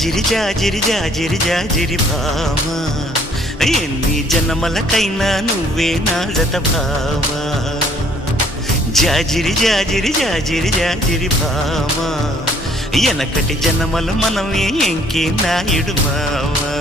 జాజిరి జాజిరి జాజిరి జాజిరి భామా, ఎన్ని జన్మలకైనా నువ్వే నా జత భామా. జాజిరి జాజిరి జాజిరి జాజిరి భామా, ఎనకటి జన్మలు మనమే ఎంకి నాయుడు మావా.